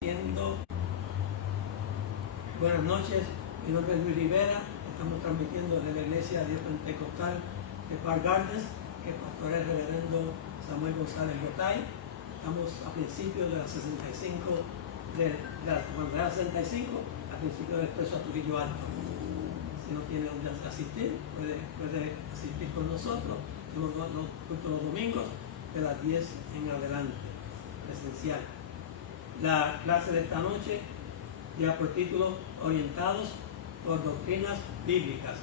Buenas noches, mi nombre es Luis Rivera, estamos transmitiendo desde la Iglesia de Pentecostal de Park Gardens, que el pastor es el reverendo Samuel González Rotay. Estamos a principios de la 65, cuando era 65, a principios del Expreso a Trujillo Alto. Si no tiene donde asistir, puede asistir con nosotros. Tenemos los domingos de las 10 en adelante, presencial. La clase de esta noche ya por título Orientados por Doctrinas Bíblicas.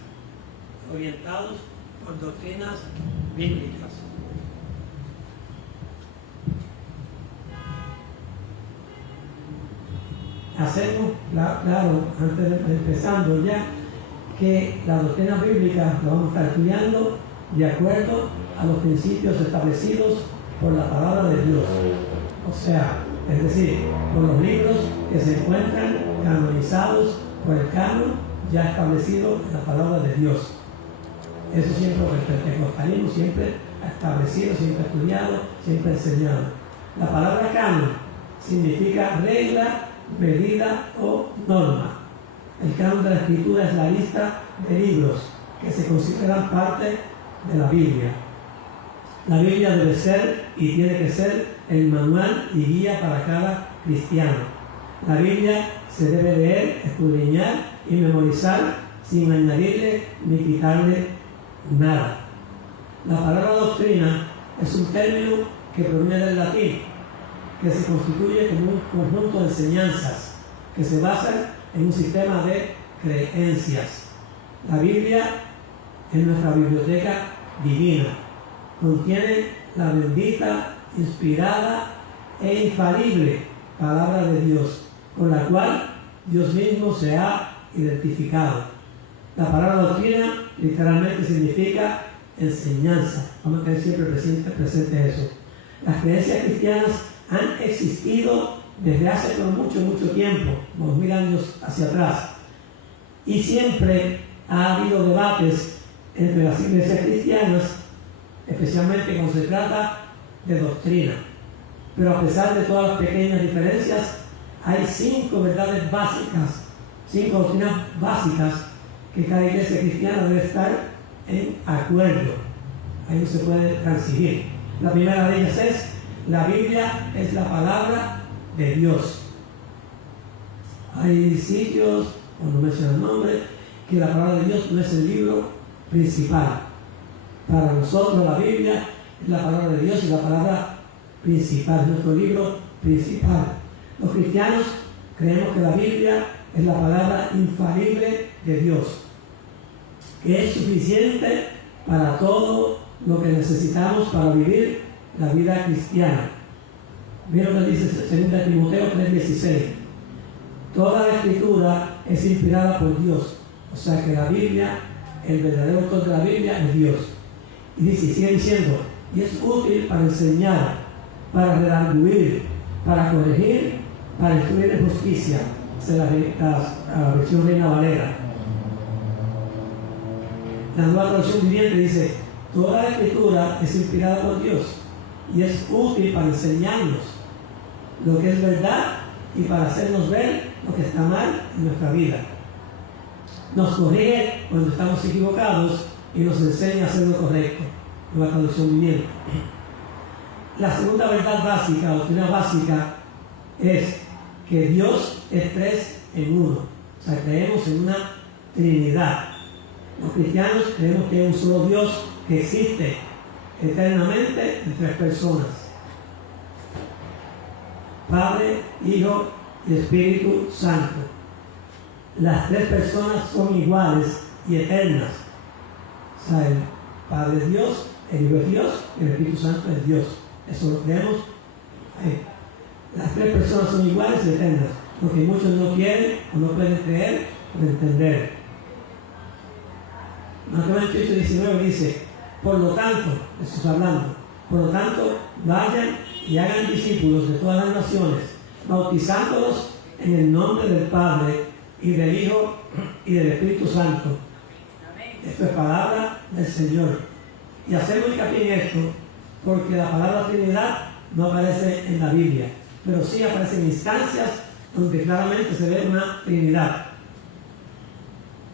Orientados por Doctrinas Bíblicas. Hacemos claro, antes de empezando ya, que las doctrinas bíblicas las vamos a estar estudiando de acuerdo a los principios establecidos por la palabra de Dios. O sea, es decir, por los libros que se encuentran canonizados por el canon ya establecido en la palabra de Dios. Eso siempre el pentecostalismo siempre ha establecido, siempre ha estudiado, siempre ha enseñado. La palabra canon significa regla, medida o norma. El canon de la Escritura es la lista de libros que se consideran parte de la Biblia. La Biblia debe ser y tiene que ser el manual y guía para cada cristiano. La Biblia se debe leer, escudriñar y memorizar sin añadirle ni quitarle nada. La palabra doctrina es un término que proviene del latín, que se constituye como un conjunto de enseñanzas que se basan en un sistema de creencias. La Biblia es nuestra biblioteca divina. Contiene la bendita, inspirada e infalible palabra de Dios, con la cual Dios mismo se ha identificado. La palabra doctrina literalmente significa enseñanza. Vamos a tener siempre presente eso. Las creencias cristianas han existido desde hace mucho tiempo, unos 1000 años hacia atrás, y siempre ha habido debates entre las iglesias cristianas, especialmente cuando se trata de doctrina. Pero a pesar de todas las pequeñas diferencias, hay 5 verdades básicas, 5 doctrinas básicas que cada iglesia cristiana debe estar en acuerdo. Ahí no se puede transigir. La primera de ellas es: la Biblia es la palabra de Dios. Hay sitios, cuando mencionan el nombre, que la palabra de Dios no es el libro principal. Para nosotros la Biblia es la palabra de Dios y la palabra principal, es nuestro libro principal. Los cristianos creemos que la Biblia es la palabra infalible de Dios, que es suficiente para todo lo que necesitamos para vivir la vida cristiana. Mira lo que dice 2 Timoteo 3:16. Toda la escritura es inspirada por Dios. O sea que la Biblia, el verdadero autor de la Biblia es Dios. Y dice, sigue diciendo, y es útil para enseñar, para redarguir, para corregir, para instruir en justicia. Esa es la versión Reina Valera. La Nueva Traducción Viviente dice, toda la escritura es inspirada por Dios y es útil para enseñarnos lo que es verdad y para hacernos ver lo que está mal en nuestra vida. Nos corrige cuando estamos equivocados y nos enseña a hacer lo correcto. Nueva Traducción Viviente. La segunda verdad básica, doctrina básica, es que Dios es 3 en 1. O sea, creemos en una Trinidad. Los cristianos creemos que hay un solo Dios que existe eternamente en 3 personas: Padre, Hijo y Espíritu Santo. Las 3 personas son iguales y eternas. O sea, el Padre es Dios, el Hijo es Dios y el Espíritu Santo es Dios. Eso lo creemos. Las 3 personas son iguales y eternas, lo que muchos no quieren o no pueden creer o entender. Mateo 28:19 dice, por lo tanto, Jesús hablando, por lo tanto, vayan y hagan discípulos de todas las naciones, bautizándolos en el nombre del Padre y del Hijo y del Espíritu Santo. Esto es palabra del Señor. Y hacemos hincapié en esto porque la palabra Trinidad no aparece en la Biblia, pero sí aparecen instancias donde claramente se ve una Trinidad.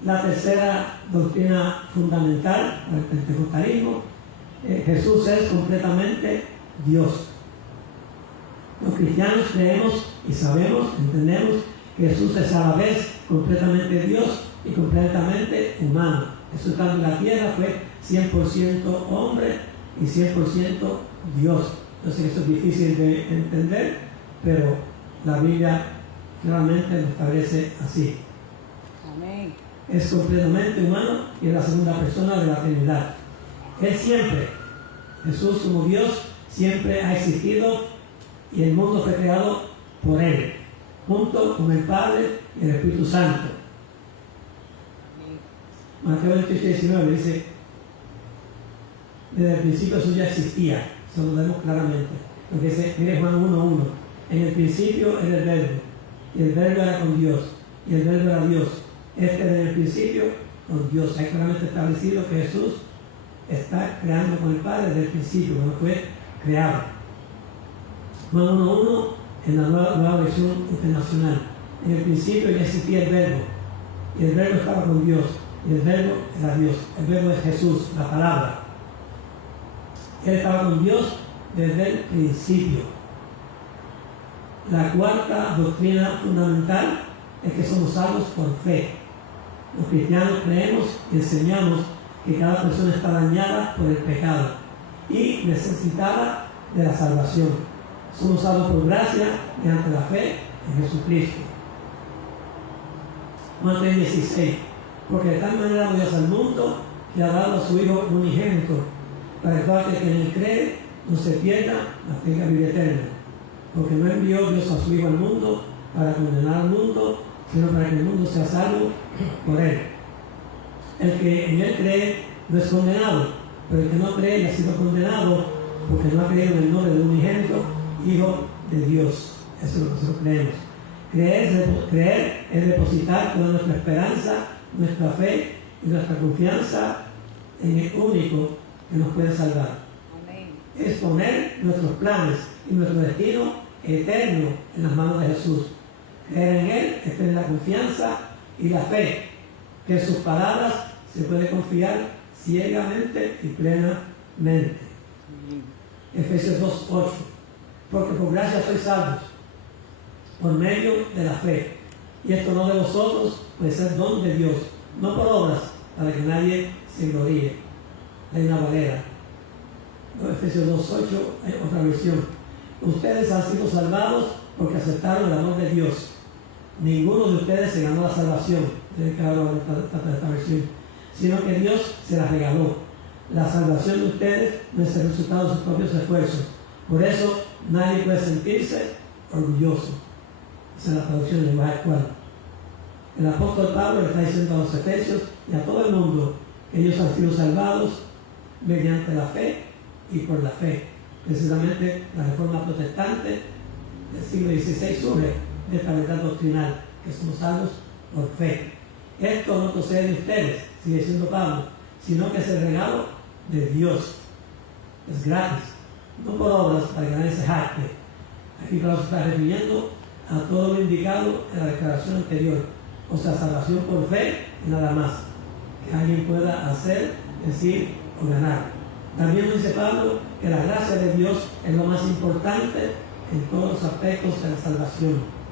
La tercera doctrina fundamental para el pentecostalismo, Jesús es completamente Dios. Los cristianos creemos y sabemos, entendemos que Jesús es a la vez completamente Dios y completamente humano. Jesús estando en la tierra fue 100% hombre y 100% Dios. Yo sé que eso es difícil de entender, pero la Biblia claramente lo establece así. Amén. Es completamente humano y es la segunda persona de la Trinidad. Él siempre, Jesús como Dios, siempre ha existido y el mundo fue creado por Él, junto con el Padre y el Espíritu Santo. Mateo 28:19 dice, desde el principio Jesús ya existía, eso lo vemos claramente. Porque dice, mire Juan 1:1, en el principio era el Verbo, y el Verbo era con Dios, y el Verbo era Dios. Este desde el principio con Dios. Hay claramente establecido que Jesús está creando con el Padre desde el principio, cuando fue creado. Juan 1:1 en la nueva versión internacional. En el principio ya existía el Verbo, y el Verbo estaba con Dios, y el Verbo era Dios. El Verbo es Jesús, la palabra. Él estaba con Dios desde el principio. La cuarta doctrina fundamental es que somos salvos por fe. Los cristianos creemos y enseñamos que cada persona está dañada por el pecado y necesitada de la salvación. Somos salvos por gracia mediante la fe en Jesucristo. Juan 3:16. Porque de tal manera amó Dios al mundo que ha dado a su Hijo unigénito, para que todo aquel que en él cree no se pierda, mas tenga vida eterna. Porque no envió Dios a su Hijo al mundo para condenar al mundo, sino para que el mundo sea salvo por él. El que en él cree no es condenado, pero el que no cree ya ha sido condenado porque no ha creído en el nombre del unigénito Hijo de Dios. Eso es lo que nosotros creemos. Creer es depositar toda nuestra esperanza, nuestra fe y nuestra confianza en el único que nos puede salvar. Amén. Es poner nuestros planes y nuestro destino eterno en las manos de Jesús. Creer en Él es tener la confianza y la fe, que en sus palabras se puede confiar ciegamente y plenamente. Amén. Efesios 2:8. Porque por gracia sois salvos, por medio de la fe. Y esto no de vosotros, pues es don de Dios, no por obras, para que nadie se gloríe. Reina Valera. Efesios 2:8, hay otra versión. Ustedes han sido salvados porque aceptaron el amor de Dios. Ninguno de ustedes se ganó la salvación, de esta versión, sino que Dios se la regaló. La salvación de ustedes no es el resultado de sus propios esfuerzos. Por eso nadie puede sentirse orgulloso. Esa es la traducción en lenguaje actual. El apóstol Pablo le está diciendo a los efesios y a todo el mundo que ellos han sido salvados mediante la fe y por la fe. Precisamente la reforma protestante del siglo XVI surge de esta verdad doctrinal, que somos salvos por fe. Esto no procede de ustedes, sigue diciendo Pablo, sino que es el regalo de Dios. Es gratis, no por obras para que nadie se jacte. Aquí Pablo se está refiriendo a todo lo indicado en la declaración anterior, o sea, salvación por fe y nada más, que alguien pueda hacer, decir o ganar. También dice Pablo que la gracia de Dios es lo más importante en todos los aspectos de la salvación.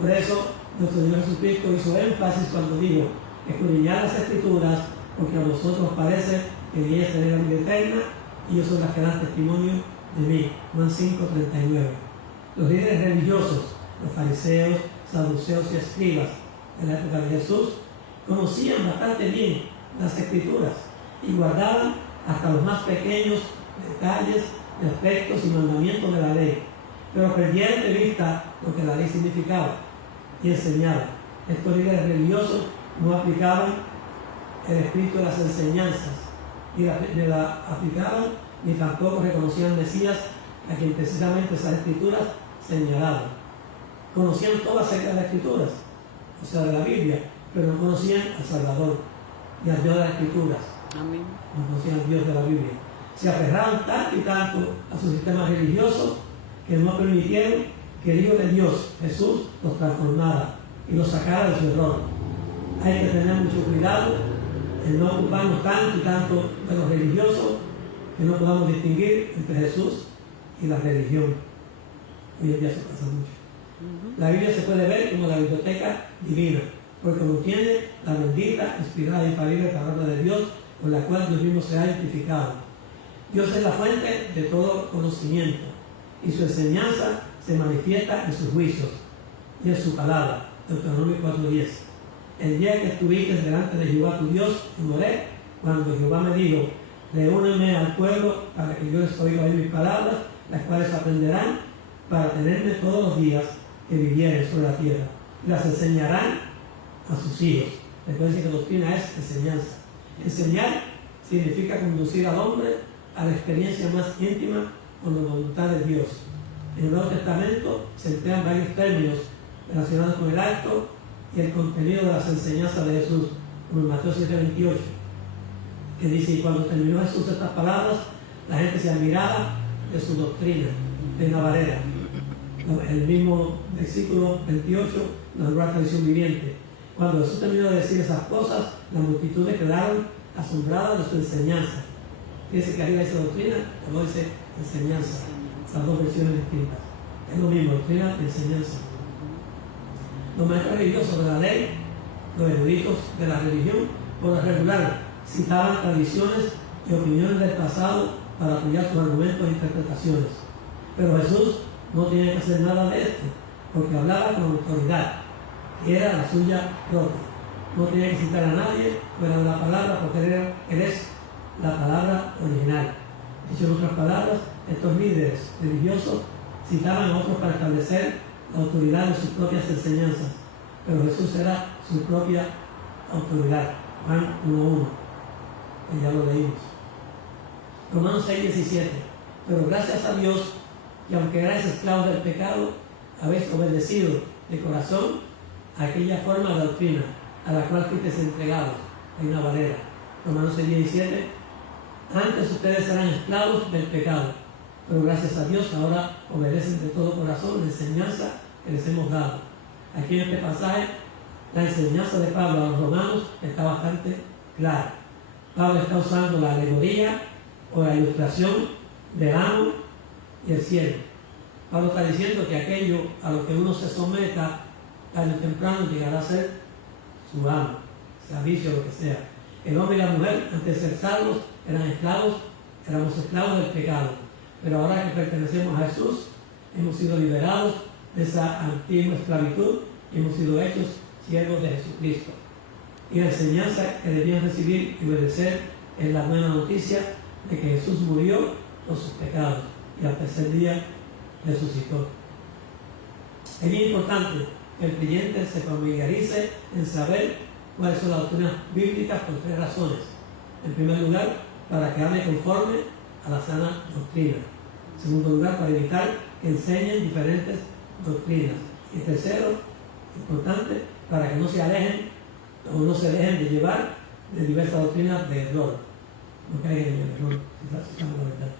Por eso nuestro Señor Jesucristo hizo énfasis cuando dijo: escudriñad las Escrituras, porque a vosotros parece que debéis tener la vida eterna, y ellos son las que dan testimonio de mí. Juan 5:39. Los líderes religiosos, los fariseos, saduceos y escribas de la época de Jesús, conocían bastante bien las Escrituras y guardaban hasta los más pequeños detalles de aspectos y mandamientos de la ley, pero perdieron de vista lo que la ley significaba y enseñaba. Estos líderes religiosos no aplicaban el espíritu de las enseñanzas, ni la aplicaban, ni tampoco reconocían Mesías, a quien precisamente esas escrituras señalaban. Conocían todas las escrituras, o sea, de la Biblia, pero no conocían al Salvador y al Dios de las escrituras. Amén. No conocían al Dios de la Biblia. Se aferraban tanto y tanto a su sistema religioso que no permitieron que el Hijo de Dios, Jesús, los transformara y los sacara de su error. Hay que tener mucho cuidado en no ocuparnos tanto y tanto de los religiosos que no podamos distinguir entre Jesús y la religión. Hoy en día eso pasa mucho. La Biblia se puede ver como la biblioteca divina, porque contiene la bendita, inspirada y infalible palabra de Dios, con la cual Dios mismo se ha identificado. Dios es la fuente de todo conocimiento, y su enseñanza se manifiesta en sus juicios y en su palabra. Deuteronomio 4:10. El día que estuviste delante de Jehová tu Dios, en Horeb, cuando Jehová me dijo, reúneme al pueblo para que yo les oiga oír mis palabras, las cuales aprenderán para tenerme todos los días que vivieren sobre la tierra, y las enseñarán a sus hijos. Recuerden que doctrina es enseñanza. Enseñar significa conducir al hombre a la experiencia más íntima con la voluntad de Dios. En el Nuevo Testamento se emplean varios términos relacionados con el acto y el contenido de las enseñanzas de Jesús, como en Mateo 7:28, que dice, y cuando terminó Jesús estas palabras, la gente se admiraba de su doctrina, de Navarrete. El mismo versículo 28 nos da la tradición viviente. Cuando Jesús terminó de decir esas cosas, las multitudes quedaron asombradas de su enseñanza. Fíjense que arriba dice doctrina, luego dice enseñanza. Las dos versiones distintas. Es lo mismo, doctrina y enseñanza. Los maestros religiosos de la ley, los eruditos de la religión, por lo regular, citaban tradiciones y opiniones del pasado para apoyar sus argumentos e interpretaciones. Pero Jesús no tenía que hacer nada de esto, porque hablaba con autoridad, que era la suya propia. No tenía que citar a nadie fuera de la palabra, porque él es la palabra original. Dicho en otras palabras, estos líderes religiosos citaban a otros para establecer la autoridad de sus propias enseñanzas, pero Jesús era su propia autoridad. Juan 1:1, que ya lo leímos. Romanos 6:17. Pero gracias a Dios, que aunque erais esclavos del pecado, habéis obedecido de corazón a aquella forma de doctrina a la cual fuisteis entregados. Hay una barrera. Romanos 6:17. Antes ustedes eran esclavos del pecado, pero gracias a Dios ahora obedecen de todo corazón la enseñanza que les hemos dado. Aquí en este pasaje, la enseñanza de Pablo a los romanos está bastante clara. Pablo está usando la alegoría o la ilustración del amo y el siervo. Pablo está diciendo que aquello a lo que uno se someta tarde o temprano llegará a ser su amo, servicio o lo que sea. El hombre y la mujer, antes de ser salvos, eran esclavos, éramos esclavos del pecado. Pero ahora que pertenecemos a Jesús, hemos sido liberados de esa antigua esclavitud y hemos sido hechos siervos de Jesucristo. Y la enseñanza que debían recibir y obedecer es la buena noticia de que Jesús murió por sus pecados y al tercer día resucitó. Es bien importante que el creyente se familiarice en saber cuáles son las doctrinas bíblicas por tres razones. En primer lugar, para que hable conforme a la sana doctrina. En segundo lugar, para evitar que enseñen diferentes doctrinas. Y tercero, importante, para que no se alejen o no se dejen de llevar de diversas doctrinas de error. No caigan en el error, si saben la verdad.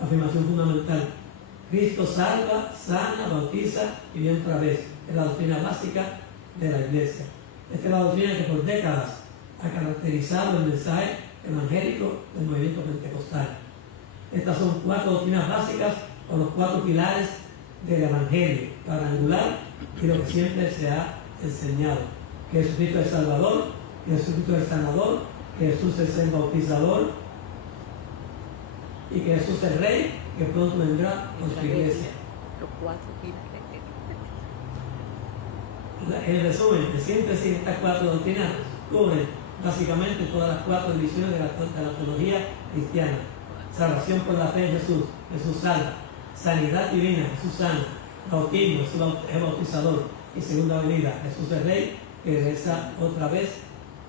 Afirmación fundamental. Cristo salva, sana, bautiza y viene otra vez. Es la doctrina básica de la Iglesia. Esta es la doctrina que por décadas ha caracterizado el mensaje evangélico del movimiento pentecostal. Estas son 4 doctrinas básicas o los 4 pilares del Evangelio, cuadrangular, y lo que siempre se ha enseñado: que Jesucristo es Salvador, que Jesucristo es Sanador, que Jesús es el bautizador y que Jesús es Rey, que pronto vendrá con su iglesia. Los 4 pilares. En resumen, en síntesis, estas 4 doctrinas cubren básicamente todas las 4 divisiones de la teología cristiana. Salvación por la fe en Jesús, Jesús salva. Sanidad divina, Jesús sana. Bautismo, Jesús es bautizador. Y segunda venida, Jesús es Rey, que regresa otra vez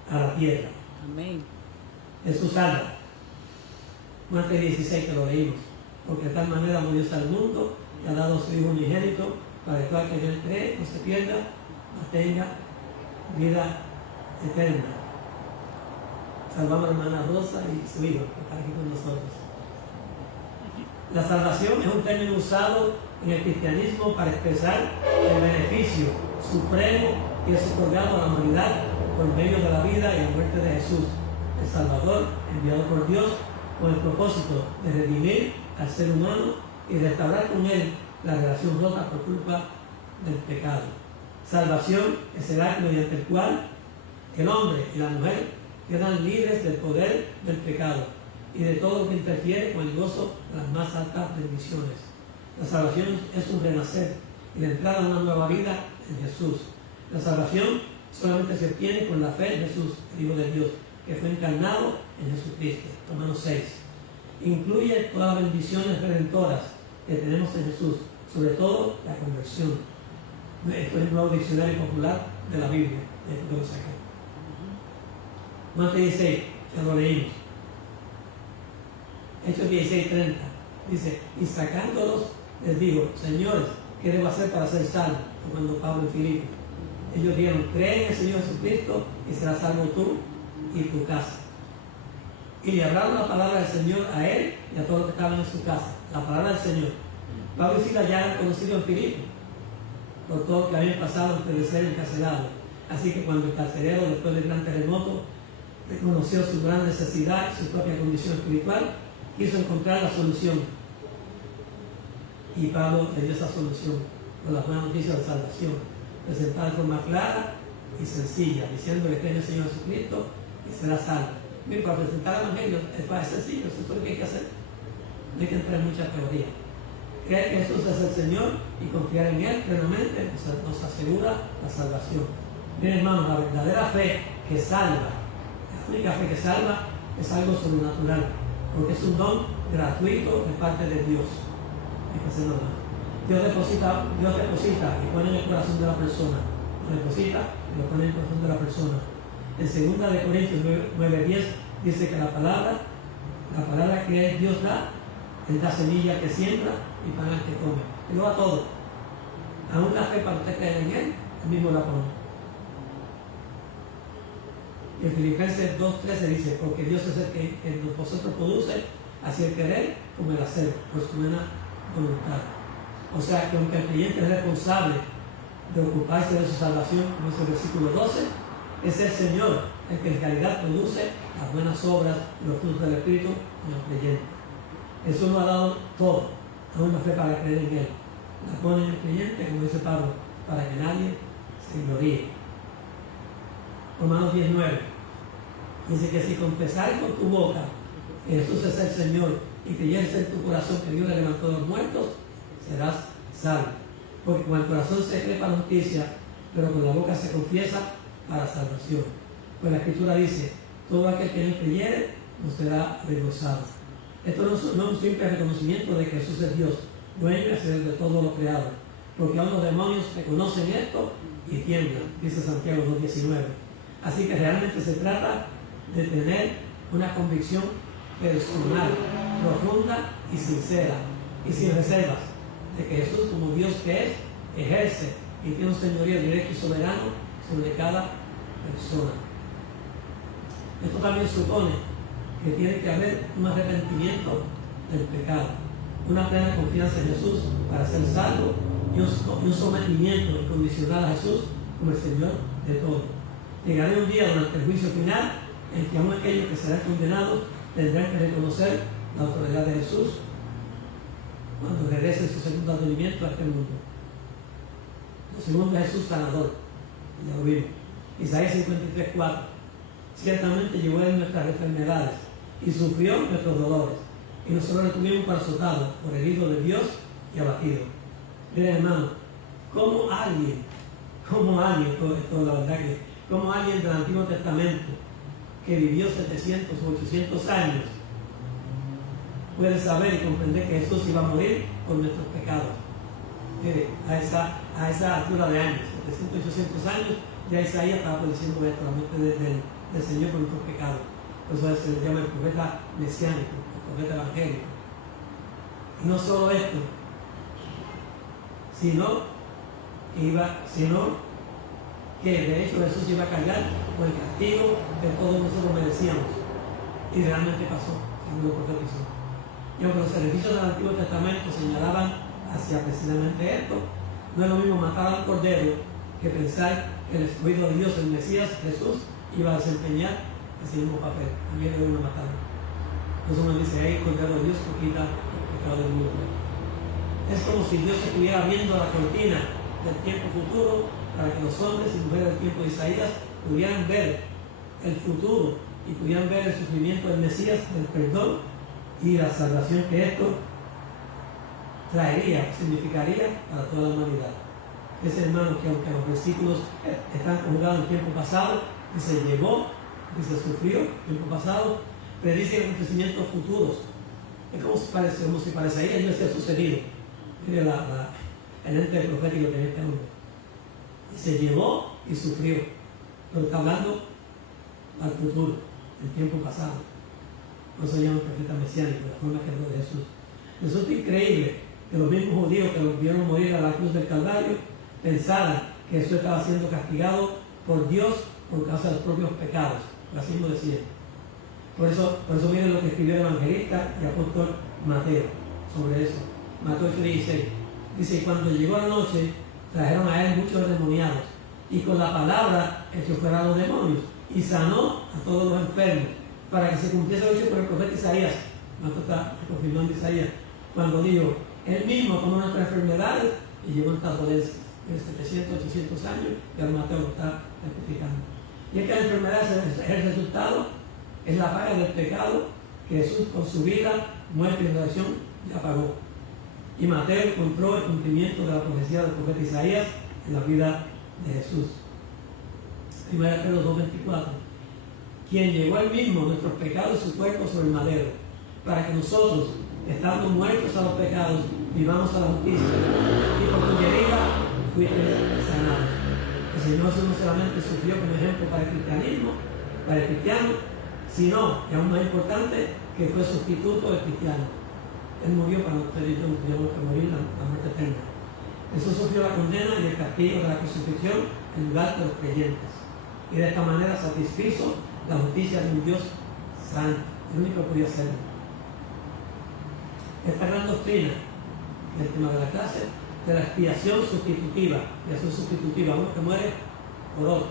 a la tierra. Amén. Jesús salva. Martes 16, que lo leímos. Porque de tal manera amó Dios al mundo y ha dado a su Hijo unigénito para que todo aquel que en él cree no se pierda, mas tenga vida eterna. Salvamos a la hermana Rosa y su hijo, que está aquí con nosotros. La salvación es un término usado en el cristianismo para expresar el beneficio supremo que es otorgado a la humanidad por medio de la vida y la muerte de Jesús, el Salvador, enviado por Dios con el propósito de redimir al ser humano y restaurar con él la relación rota por culpa del pecado. Salvación es el acto mediante el cual el hombre y la mujer quedan libres del poder del pecado y de todo lo que interfiere con el gozo de las más altas bendiciones. La salvación es un renacer y la entrada a una nueva vida en Jesús. La salvación solamente se obtiene con la fe en Jesús, el Hijo de Dios, que fue encarnado en Jesucristo. Romanos 6. Incluye todas las bendiciones redentoras que tenemos en Jesús, sobre todo la conversión. Esto es el nuevo diccionario popular de la Biblia. Esto lo saqué. Marcos 16, ya lo leímos. Hechos 16:30. Dice, y sacándolos, les dijo, señores, ¿qué debo hacer para ser salvo? Cuando Pablo y Filipo. Ellos dijeron, cree en el Señor Jesucristo y serás salvo tú y tu casa. Y le hablaron la palabra del Señor a él y a todos los que estaban en su casa. La palabra del Señor. Pablo y Silas ya eran conocidos en Filipo por todo lo que habían pasado antes de ser encarcelados. Así que cuando el carcelero, después del gran terremoto, reconoció su gran necesidad y su propia condición espiritual, quiso encontrar la solución. Y Pablo le dio esa solución con las buenas noticias de salvación, presentada de forma clara y sencilla, diciéndole que en el Señor Jesucristo y será salvo. Mira, para presentar el Evangelio es sencillo, eso es lo que hay que hacer. No hay que entrar en mucha teoría. Creer que Jesús es el Señor y confiar en Él plenamente nos asegura la salvación. Miren, hermanos, la verdadera fe que salva, la única fe que salva, es algo sobrenatural, porque es un don gratuito de parte de Dios. Hay que hacerlo nada. Dios deposita y pone en el corazón de la persona. Lo deposita y lo pone en el corazón de la persona. En 2 de Corintios 9:10 dice que la palabra que Dios da, Él da semilla que siembra y pan al que come. Él lo da todo. Aún la fe para usted creer en Él, Él mismo la pone. Y en Filipenses 2:13 dice, porque Dios es el que en vosotros produce así el querer como el hacer, por su buena voluntad. O sea que aunque el creyente es responsable de ocuparse de su salvación, como dice el versículo 12, es el Señor el que en realidad produce las buenas obras y los frutos del Espíritu en el creyente. Jesús nos ha dado todo, aún la fe para creer en Él. La pone en el creyente, como dice Pablo, para que nadie se gloríe. Romanos 10:9 dice que si confesares con tu boca que Jesús es el Señor y creyeres en tu corazón que Dios le levantó de los muertos, serás salvo. Porque con el corazón se cree para justicia, pero con la boca se confiesa para salvación. Pues la Escritura dice, todo aquel que no creyere no será avergonzado. Esto no es un simple reconocimiento de que Jesús es Dios, dueño y hacedor de todo lo creado, porque aún los demonios reconocen esto y tiemblan, dice Santiago 2:19. Así que realmente se trata de tener una convicción personal, profunda y sincera, y sin reservas, de que Jesús, como Dios que es, ejerce y tiene un señorío directo y soberano sobre cada persona. Esto también supone que tiene que haber un arrepentimiento del pecado, una plena confianza en Jesús para ser salvo y un sometimiento incondicional a Jesús como el Señor de todo. Llegará un día durante el juicio final en que aún aquellos que serán condenados tendrán que reconocer la autoridad de Jesús cuando regrese en su segundo advenimiento a este mundo. Lo segundo es Jesús sanador, ya lo vimos. Isaías 53:4. Ciertamente llevó él nuestras enfermedades y sufrió nuestros dolores, y nosotros le tuvimos por azotado, por herido de Dios y abatido. Miren, hermano, como alguien, esto la verdad que, como alguien del Antiguo Testamento que vivió 700 o 800 años puede saber y comprender que Jesús iba a morir por nuestros pecados. Mire, a esa altura de años, 700 800 años, ya Isaías estaba prediciendo esto, la muerte del Señor por nuestros pecados. Por eso se le llama el profeta mesiánico, el profeta evangélico. Y no solo esto, sino que de hecho Jesús iba a cargar por el castigo que todos nosotros merecíamos. Y realmente pasó, según lo profetizó. Y aunque los sacrificios del Antiguo Testamento señalaban hacia precisamente esto, no es lo mismo matar a un cordero que pensar que el escogido de Dios, el Mesías, Jesús, iba a desempeñar ese mismo papel. También lo iban a matar. Entonces uno dice, hey, cordero de Dios que quita el pecado del mundo. Es como si Dios estuviera viendo la cortina del tiempo futuro para que los hombres y mujeres del tiempo de Isaías pudieran ver el futuro y pudieran ver el sufrimiento del Mesías, el perdón y la salvación que esto traería, significaría para toda la humanidad. Ese hermano que aunque los versículos están conjugados en tiempo pasado, dice llegó, dice sufrió, tiempo pasado, predice acontecimientos futuros. Es como si para Isaías no hubiese sucedido. Mire el ente profético que es este hombre. Dice llegó y sufrió, pero está hablando al futuro, el tiempo pasado. Por eso llaman profeta mesiánico, la forma que habló de Jesús. Resulta increíble que los mismos judíos que los vieron morir a la cruz del Calvario pensaran que Jesús estaba siendo castigado por Dios por causa de los propios pecados. Así lo decían. Por eso miren lo que escribió el evangelista y apóstol Mateo sobre eso. Mateo 8:16. Dice, y cuando llegó la noche, trajeron a él muchos endemoniados, y con la palabra echó fuera a los demonios, y sanó a todos los enfermos, para que se cumpliese lo dicho por el profeta Isaías. Mateo está confirmando Isaías, cuando dijo, él mismo tomó nuestras enfermedades y llevó estas dolencias. De 700, 800 años, y ahora Mateo lo está certificando. Y es que la enfermedad es el resultado, es la paga del pecado que Jesús con su vida, muerte y resurrección ya pagó. Y Mateo encontró el cumplimiento de la profecía del profeta Isaías en la vida de Jesús. 1 Pedro 2:24. Quien llevó él mismo nuestros pecados y su cuerpo sobre el madero, para que nosotros, estando muertos a los pecados, vivamos a la justicia. Y por tu herida fuiste sanados. El Señor Jesús no solamente sufrió como ejemplo para el cristianismo, para el cristiano, sino, y aún más importante, que fue sustituto del cristiano. Él murió para nosotros y yo teníamos que morir la muerte eterna. Jesús sufrió la condena y el castigo de la crucifixión en lugar de los creyentes. Y de esta manera satisfizo la justicia de un Dios santo, el único que podía hacerlo. Esta gran doctrina, que es el tema de la clase, de la expiación sustitutiva, expiación sustitutiva, uno que muere por otro,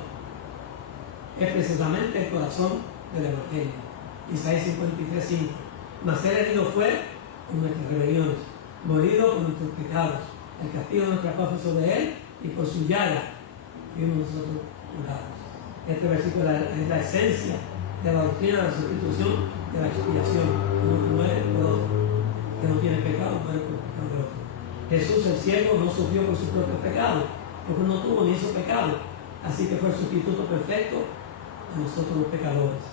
es precisamente el corazón del Evangelio. Isaías 53:5. Mas él herido fue por nuestras rebeliones, morido por nuestros pecados, el castigo de nuestra paz fue sobre él, y por su llaga fuimos nosotros curados. Este versículo es la esencia de la doctrina de la sustitución, de la expiación. Uno que muere por otro, que no tiene pecado, muere por el pecado de otro. Jesús, el siervo, no sufrió por sus propios pecados, porque no tuvo ni hizo pecado, así que fue el sustituto perfecto de nosotros los pecadores.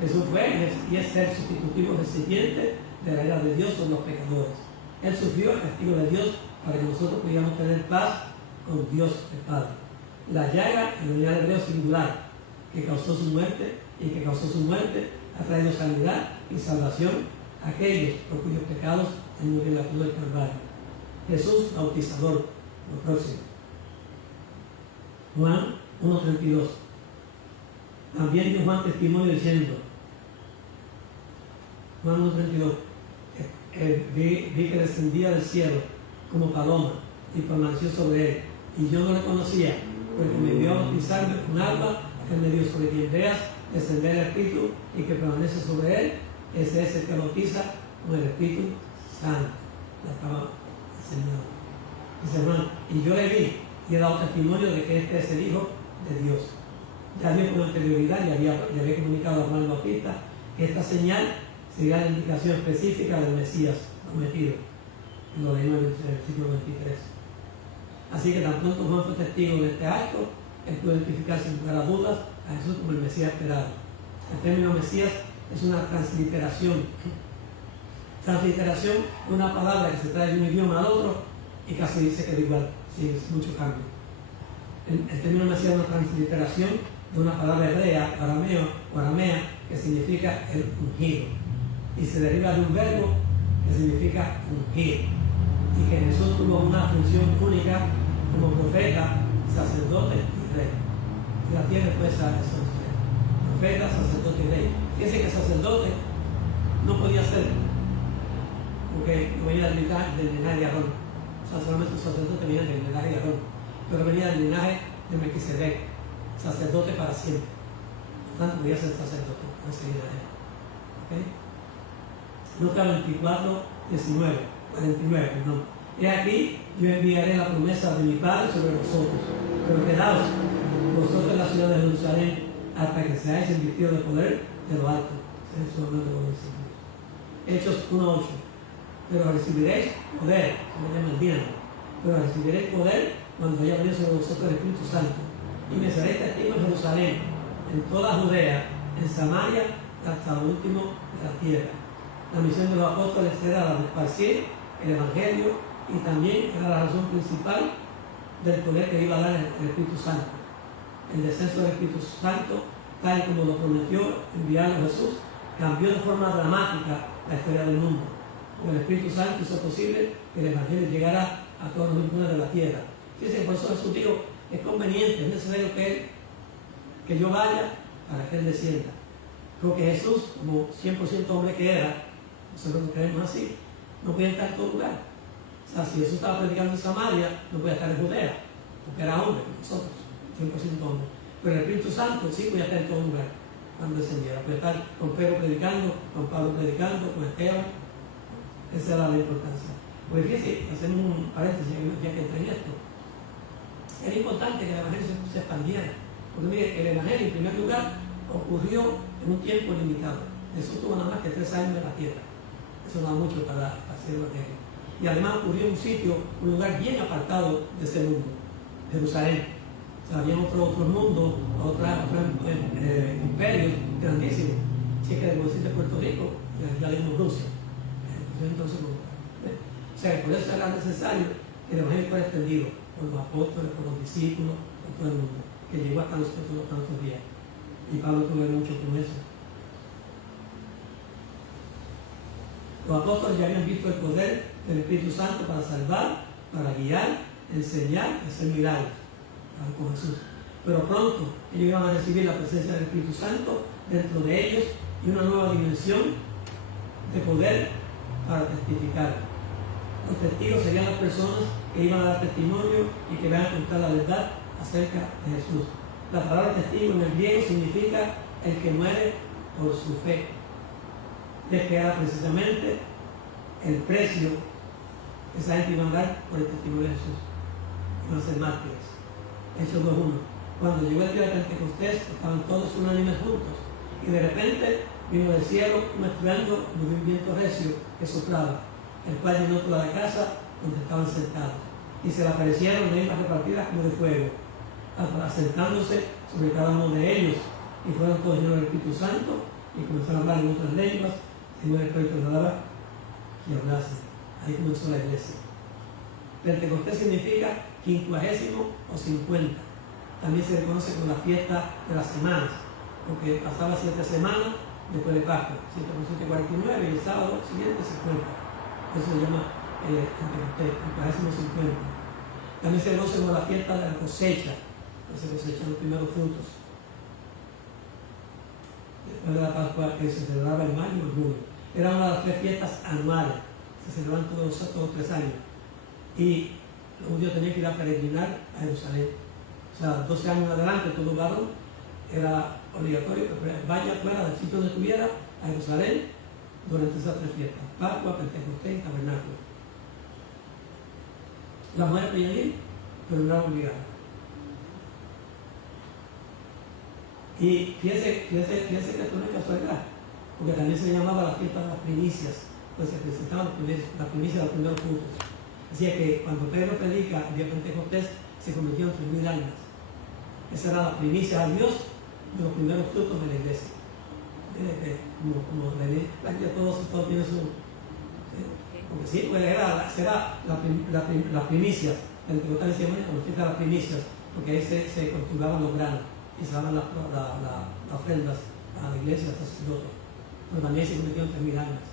Jesús fue y es el sustitutivo recipiente de la ira de Dios sobre los pecadores. Él sufrió el castigo de Dios para que nosotros pudiéramos tener paz con Dios el Padre. La llaga, en el hebreo singular, que causó su muerte ha traído sanidad y salvación a aquellos por cuyos pecados Él murió en la cruz del Calvario. Jesús bautizador, lo próximo. Juan 1:32. También dio Juan testimonio diciendo, Juan 1:32, vi que descendía del cielo como paloma y permaneció sobre él, y yo no le conocía, porque me vio bautizarme con agua, que me dio sobre quien veas descender el Espíritu y que permanece sobre él, ese es el que bautiza con el Espíritu Santo. La estaba enseñando. Dice Juan, y yo le vi y he dado testimonio de que este es el Hijo de Dios. Ya Dios con anterioridad le había comunicado a Juan el Bautista que esta señal sería la indicación específica del Mesías prometido. Lo leímos en el versículo 23. Así que tan pronto Juan fue testigo de este acto, él pudo identificar sin lugar a dudas a Jesús como el Mesías esperado. El término Mesías es una transliteración. Transliteración es una palabra que se trae de un idioma al otro y casi dice que da igual, sin mucho cambio. El término Mesías es una transliteración de una palabra hebrea, arameo o aramea, que significa el ungido. Y se deriva de un verbo que significa ungir. Y que Jesús tuvo una función única como profeta, sacerdote y rey. Y la tierra fue esa función. Profeta, sacerdote y rey. Fíjense que sacerdote no podía hacerlo, porque no venía del linaje de Aarón. O sea, solamente un sacerdote venía del linaje de Aarón, pero venía del linaje de Melquisedec, sacerdote para siempre. Por tanto, podía ser sacerdote con ese linaje. ¿Okay? Lucas 24, 49, perdón. He aquí, yo enviaré la promesa de mi Padre sobre vosotros, pero quedaos vosotros en la ciudad de Jerusalén hasta que seáis investidos de poder de lo alto. Eso es lo que los discípulos. Hechos 1:8. Pero recibiréis poder, se me llama el día, pero recibiréis poder cuando haya venido sobre vosotros el Espíritu Santo. Y me seréis testigos en Jerusalén, en toda Judea, en Samaria, hasta lo último de la tierra. La misión de los apóstoles era la de esparcir el Evangelio y también era la razón principal del poder que iba a dar el Espíritu Santo. El descenso del Espíritu Santo, tal como lo prometió enviarlo Jesús, cambió de forma dramática la historia del mundo. Porque el Espíritu Santo hizo posible que el Evangelio llegara a todos los rincones de la tierra. Fíjense, por eso Jesús dijo, es conveniente, es necesario que yo vaya para que Él descienda. Porque Jesús, como 100% hombre que era, nosotros lo creemos así, no podía estar en todo lugar. O sea, si Jesús estaba predicando en Samaria, no podía estar en Judea, porque era hombre, como nosotros, 100% hombre. Pero el Espíritu Santo sí podía estar en todo lugar cuando descendiera. Podía estar con Pedro predicando, con Pablo predicando, con Esteban. Esa era la importancia. Pues fíjense, hacemos un paréntesis ya que entré en esto. Era importante que el Evangelio se expandiera. Porque mire, el Evangelio en primer lugar ocurrió en un tiempo limitado. Jesús tuvo nada más que 3 años en la tierra. Eso no da mucho para hacer el Evangelio. Y además ocurrió en un sitio, un lugar bien apartado de ese mundo, Jerusalén. O sea, había otros mundos, otros imperios grandísimos. Si es que como decir de Puerto Rico, ya leímos Rusia. Entonces, o sea, por eso era necesario que el Evangelio fuera extendido por los apóstoles, por los discípulos, por todo el mundo, que llegó hasta nosotros tantos días. Y Pablo tuvo mucho con eso. Los apóstoles ya habían visto el poder del Espíritu Santo para salvar, para guiar, enseñar y hacer milagros con Jesús. Pero pronto ellos iban a recibir la presencia del Espíritu Santo dentro de ellos y una nueva dimensión de poder para testificar. Los testigos serían las personas que iban a dar testimonio y que iban a contar la verdad acerca de Jesús. La palabra testigo en el griego significa el que muere por su fe. De que era precisamente el precio que esa gente iba a dar por el testimonio de Jesús. Iban a ser mártires. Hechos 2:1. Cuando llegó el día de Pentecostés, estaban todos unánimes juntos. Y de repente vino del cielo un estruendo de un viento recio que soplaba, el cual llenó toda la casa donde estaban sentados. Y se le aparecieron lenguas repartidas como de fuego, asentándose sobre cada uno de ellos. Y fueron todos llenos del Espíritu Santo y comenzaron a hablar en otras lenguas, según el Espíritu de daba y hablasen. Ahí comenzó la iglesia. Pentecostés significa 50 o 50. También se le conoce como la fiesta de las semanas, porque pasaba 7 semanas después de Pascua, 7 por 7, 49, y el sábado siguiente 50. Eso se llama Pentecostés, 50. También se conoce como la fiesta de la cosecha, que se cosechan los primeros frutos. Después de la Pascua, que se celebraba en mayo o en junio. Era una de las 3 fiestas anuales, se celebraban todos 3 años. Y los judíos tenían que ir a peregrinar a Jerusalén. O sea, 12 años adelante, todo varón era obligatorio que vaya fuera del sitio donde estuviera a Jerusalén durante esas 3 fiestas: Pascua, Pentecostés y Tabernáculo. Las mujeres podían ir, pero no eran obligadas. Y fíjense que esto no es casualidad, porque también se llamaba la fiesta de las primicias, pues se presentaban las primicias de los primeros frutos. Así que cuando Pedro predica el día de Pentecostés, se convirtió en 3.000 almas. Esa era la primicia a Dios de los primeros frutos de la iglesia. Como la iglesia, todos tienen su... Porque sí, pues será la primicia. Pentecostés se llama como fiesta de las primicias, porque ahí se cultivaban los granos y se daban las ofrendas a la iglesia, al sacerdote. Pero también se convirtieron en 3.000 almas.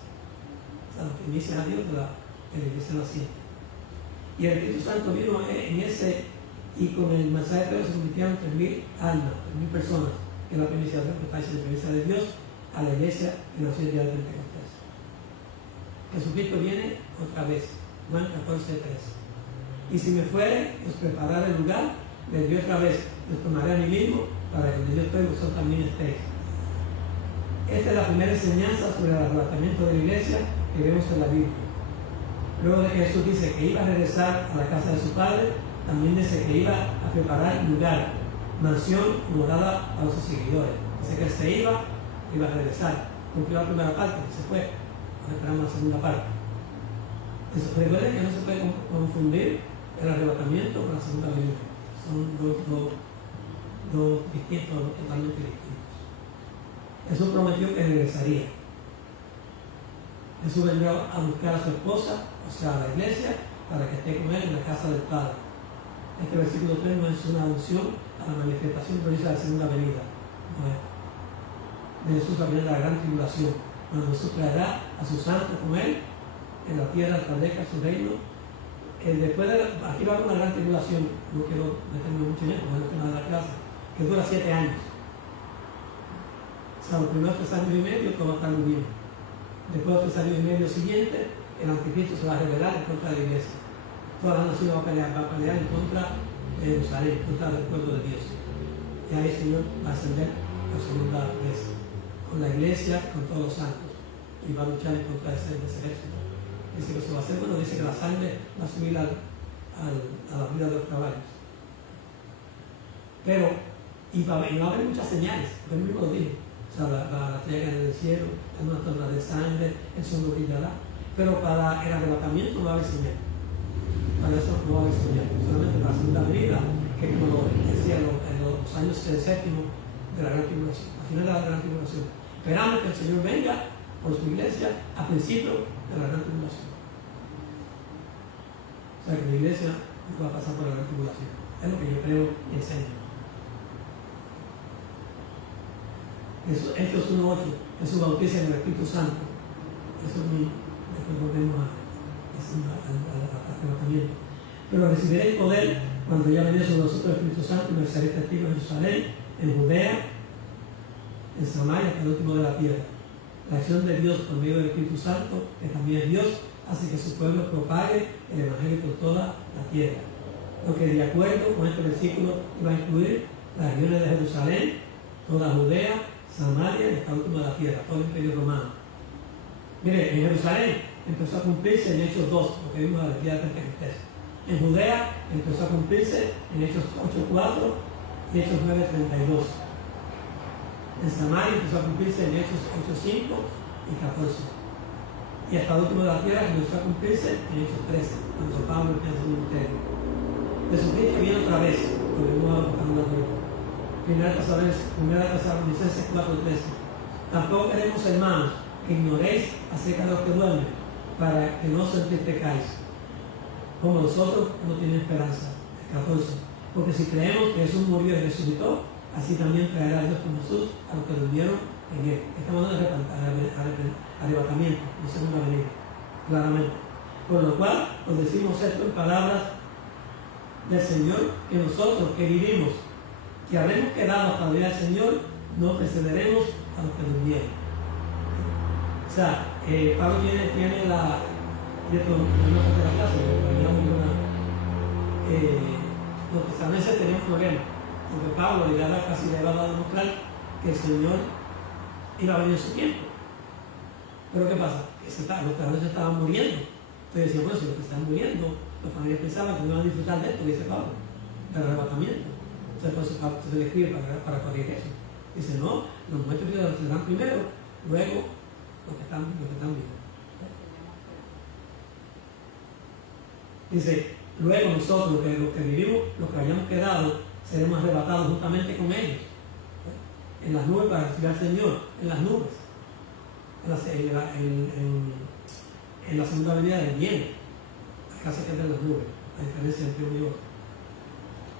O sea, la primicia a Dios de la iglesia naciente. Y el Espíritu Santo vino en ese, y con el mensaje de Pedro se convirtieron 3.000 almas, 3.000 personas, que es la primicia de Dios, que está diciendo la primicia de Dios a la iglesia que nació el día de Pentecostés. Jesucristo viene otra vez. Juan 14:3. Y si me fuere, os prepararé el lugar, vendré otra vez, os tomaré a mí mismo, para que donde yo estoy, vosotros también estéis. Esta es la primera enseñanza sobre el arrebatamiento de la iglesia que vemos en la Biblia. Luego de que Jesús dice que iba a regresar a la casa de su Padre, también dice que iba a preparar lugar, mansión y morada a sus seguidores. Dice que él se iba a regresar. Cumplió la primera parte, se fue. Ahora esperamos la segunda parte. Recuerden que no se puede confundir el arrebatamiento con la segunda venida. Son dos distintos, dos totalmente distintos. Jesús prometió que regresaría. Jesús vendrá a buscar a su esposa, o sea, a la iglesia, para que esté con él en la casa del Padre. Este versículo 3 no es una alusión a la manifestación gloriosa de la segunda venida. No es. De Jesús también la gran tribulación, cuando Jesús traerá a sus santos con él en la tierra, establezca su reino. Después aquí va a haber una gran tribulación, no quiero meterme mucho en esto, no es el tema de la clase, que dura 7 años. O sea, los primeros 3 años y medio todo va a estar muy bien. Después de los 3 años y medio siguientes, el anticristo se va a rebelar en contra de la iglesia. Toda la nación va a pelear en contra de Jerusalén, en contra del pueblo de Dios. Y ahí el Señor va a ascender por segunda vez, con la iglesia, con todos los santos, y va a luchar en contra de ese ejército. Dice que se va a hacer, bueno, dice que la sangre va a subir a la vida de los caballos. Pero, y va a haber muchas señales, porque él mismo lo dijo. O sea, la estrella en el cielo, una torre de sangre, el sol no brillará. Pero para el arrebatamiento no va a haber señal. Para eso no va a haber señal. Solamente para la segunda venida, que como lo decía en los años séptimos de la gran tribulación, al final de la gran tribulación. Esperamos que el Señor venga por su iglesia a principio de la gran tribulación. O sea que la iglesia no va a pasar por la gran tribulación. Es lo que yo creo y enseño. Hechos 1:8, Jesús bautiza en el Espíritu Santo. Eso es mismo. Después volvemos al arrebatamiento. Pero recibiréis poder cuando ya venga sobre vosotros el Espíritu Santo y me seréis testigos en Jerusalén, en Judea, en Samaria, hasta el último de la tierra. La acción de Dios por medio del Espíritu Santo, que también es Dios, hace que su pueblo propague el Evangelio por toda la tierra. Lo que de acuerdo con este versículo iba a incluir las regiones de Jerusalén, toda Judea, Samaria y hasta el último de la tierra, todo el imperio romano. Mire, en Jerusalén empezó a cumplirse en Hechos 2, lo que vimos al día de Pentecostés. En Judea empezó a cumplirse en Hechos 8:4 y Hechos 9:32. En Samaria empezó a cumplirse en Hechos 8:5 y 14. Y hasta el último de la tierra empezó a cumplirse en Hechos 13, cuando Pablo empieza su ministerio. Jesucristo viene otra vez, lo vimos a buscar una Primera Tesalonicenses 4:13. Tampoco queremos, hermanos, que ignoréis acerca de los que duermen, para que no os entristezcáis, como nosotros no tienen esperanza. 14. Porque si creemos que Jesús murió y resucitó, así también traerá Dios con Jesús a los que durmieron en él. Estamos hablando de arrebatamiento, de segunda venida, claramente. Por lo cual, os decimos esto en palabras del Señor, que nosotros que vivimos, que habremos quedado hasta el día del Señor, no precederemos a los que durmieron. O sea, Pablo tiene la... Y esto no es de la clase, pero muy buena. Los tesalonicenses tenían un problema, porque Pablo casi le iba a demostrar que el Señor iba a venir en su tiempo. Pero ¿qué pasa? Los tesalonicenses estaban muriendo. Entonces decían, bueno, si los que están muriendo, los familiares pensaban que no iban a disfrutar de esto, dice Pablo, del arrebatamiento. Entonces por eso Pablo se le escribe para corregir eso. Dice, no, los muertos serán primero, luego los que están vivos. Dice, luego nosotros, los que vivimos, los que hayamos quedado, seremos arrebatados juntamente con ellos. En las nubes para recibir al Señor, en las nubes. En la segunda venida del bien. Acá se quedan las nubes, la diferencia entre uno y otro.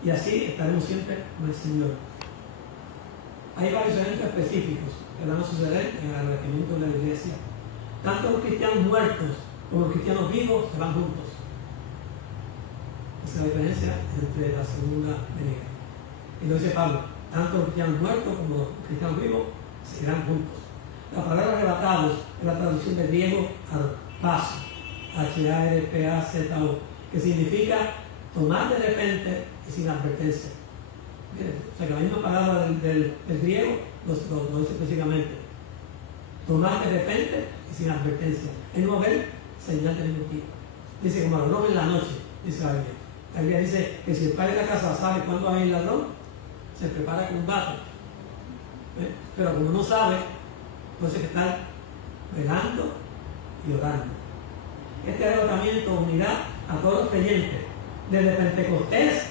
Y así estaremos siempre con el Señor. Hay varios eventos específicos que van a suceder en el arrebatamiento de la iglesia. Tanto los cristianos muertos como los cristianos vivos se van juntos. Esa es la diferencia entre la segunda venida. Y lo dice Pablo, tanto los cristianos muertos como los cristianos vivos se irán juntos. La palabra arrebatados es la traducción del griego paso, H-A-R-P-A-Z-O, que significa tomar de repente y sin advertencia. O sea que la misma palabra del griego lo dice específicamente. Tomar de repente y sin advertencia. Es no haber señal de ningún tipo. Dice como ladrón en la noche, dice la Biblia. La Biblia dice que si el padre de la casa sabe cuándo hay el ladrón, se prepara combate. Pero como no sabe, entonces hay que estar velando y orando. Este agotamiento unirá a todos los creyentes, desde Pentecostés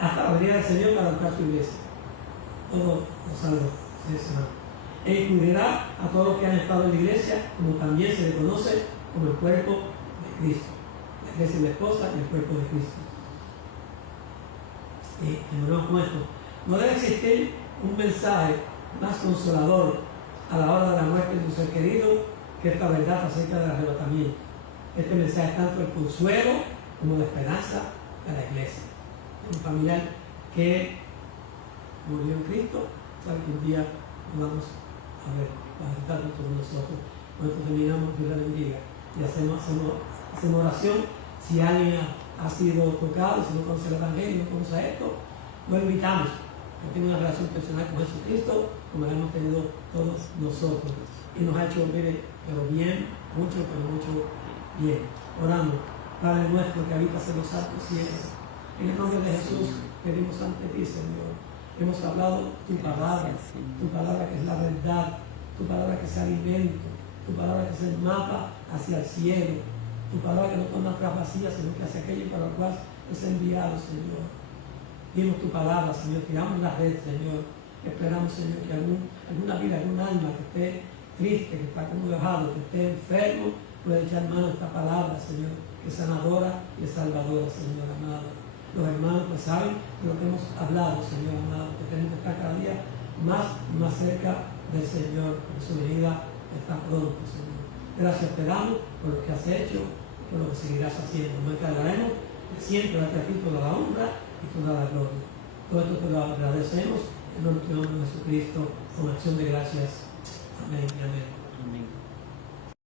hasta la venida del Señor para buscar su iglesia. Todos los salvos de ese hermano. E incluirá a todos los que han estado en la iglesia, como también se le conoce como el cuerpo de Cristo. La iglesia y la esposa y el cuerpo de Cristo. Y terminamos con esto. No debe existir un mensaje más consolador a la hora de la muerte de un ser querido que esta verdad acerca del arrebatamiento. Este mensaje es tanto el consuelo como la esperanza de la iglesia. Un familiar que murió en Cristo, sabe que un día lo vamos a ver, va a estar junto con nosotros. Cuando terminamos, Dios la bendiga y hacemos oración. Si alguien ha sido tocado, si no conoce el Evangelio, no conoce esto, lo invitamos a tener una relación personal con Jesucristo, como la hemos tenido todos nosotros. Y nos ha hecho, mire, pero bien, mucho, pero mucho bien. Oramos. Padre nuestro que habitas en los altos cielos, en el nombre de Jesús pedimos ante ti, Señor. Hemos hablado tu palabra que es la verdad, tu palabra que es alimento, tu palabra que es el mapa hacia el cielo, tu palabra que no toma atrás vacía, sino que hace aquello para lo cual es enviado, Señor. Dimos tu palabra, Señor, tiramos la red, Señor. Esperamos, Señor, que alguna vida, algún alma que esté triste, que está como dejado, que esté enfermo, pueda echar mano a esta palabra, Señor, que es sanadora y es salvadora, Señor amado. Los hermanos pues saben de lo que hemos hablado, Señor amado, que tenemos que estar cada día más cerca del Señor, porque su venida está pronto, Señor. Gracias te damos por lo que has hecho y por lo que seguirás haciendo. No encargaremos de siempre darte a ti toda la honra y toda la gloria. Todo esto te lo agradecemos en nombre de Jesucristo, con acción de gracias. Amén y amén. Amén.